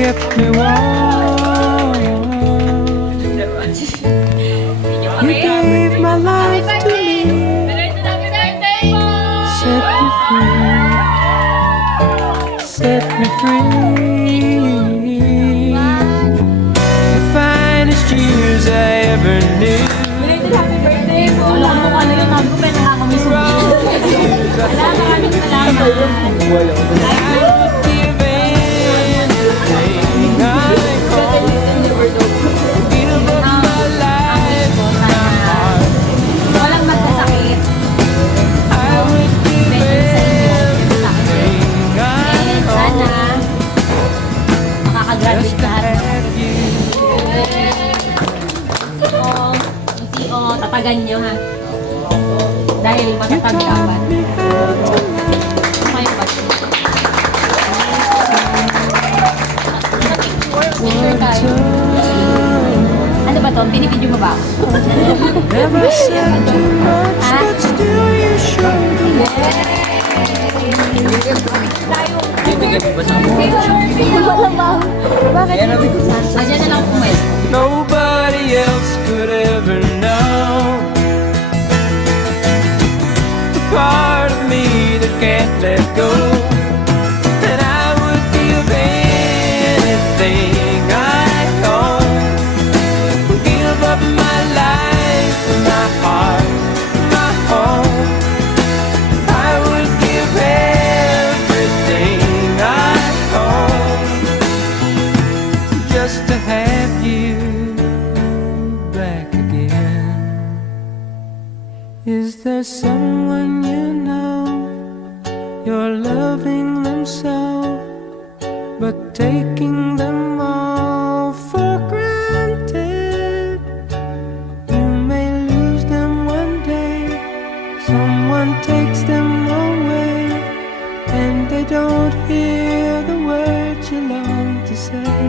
kept me warm. You gave my life to me, set me free, set me free. The finest years I ever knew. Happy birthday po! Wala mo ka na yung nago pa nakakamisog. Wala, maraming salamat. Walang magkasakit. Sana makakagraduate lahat. Tatagan nyo ha. Dahil matatag ka ba? Okay ba? Picture tayo. Ano ba to? Binibidyo mo ba ako? Never said too much, but still you showed me. Bakit? Diyan na lang pumesto. Nobody else could ever know the part of me that can't let go. And I would give anything I own, give up my life, my heart, my home. I would give everything I own just to have you back again. Is there someone you know you're loving them so, but taking them all for granted? You may lose them one day, someone takes them away, and they don't hear the words you long to say.